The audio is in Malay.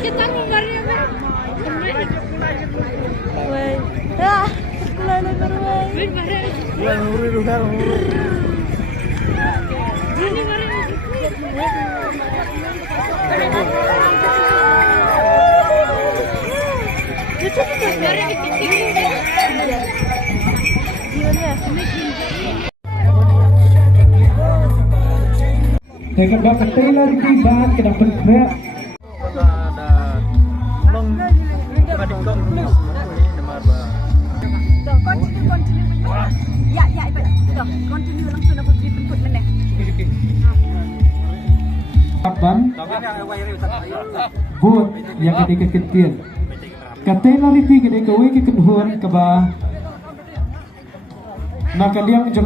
Kita mau mari apa? Woi. Ah, lala berwoi. Ini mari. Dekat dapat Taylor tiba ke dapat berat. Kapan? Buat yang ketika kecil. Katanya riti ketika wiki kedua keba. Nak dia mencoba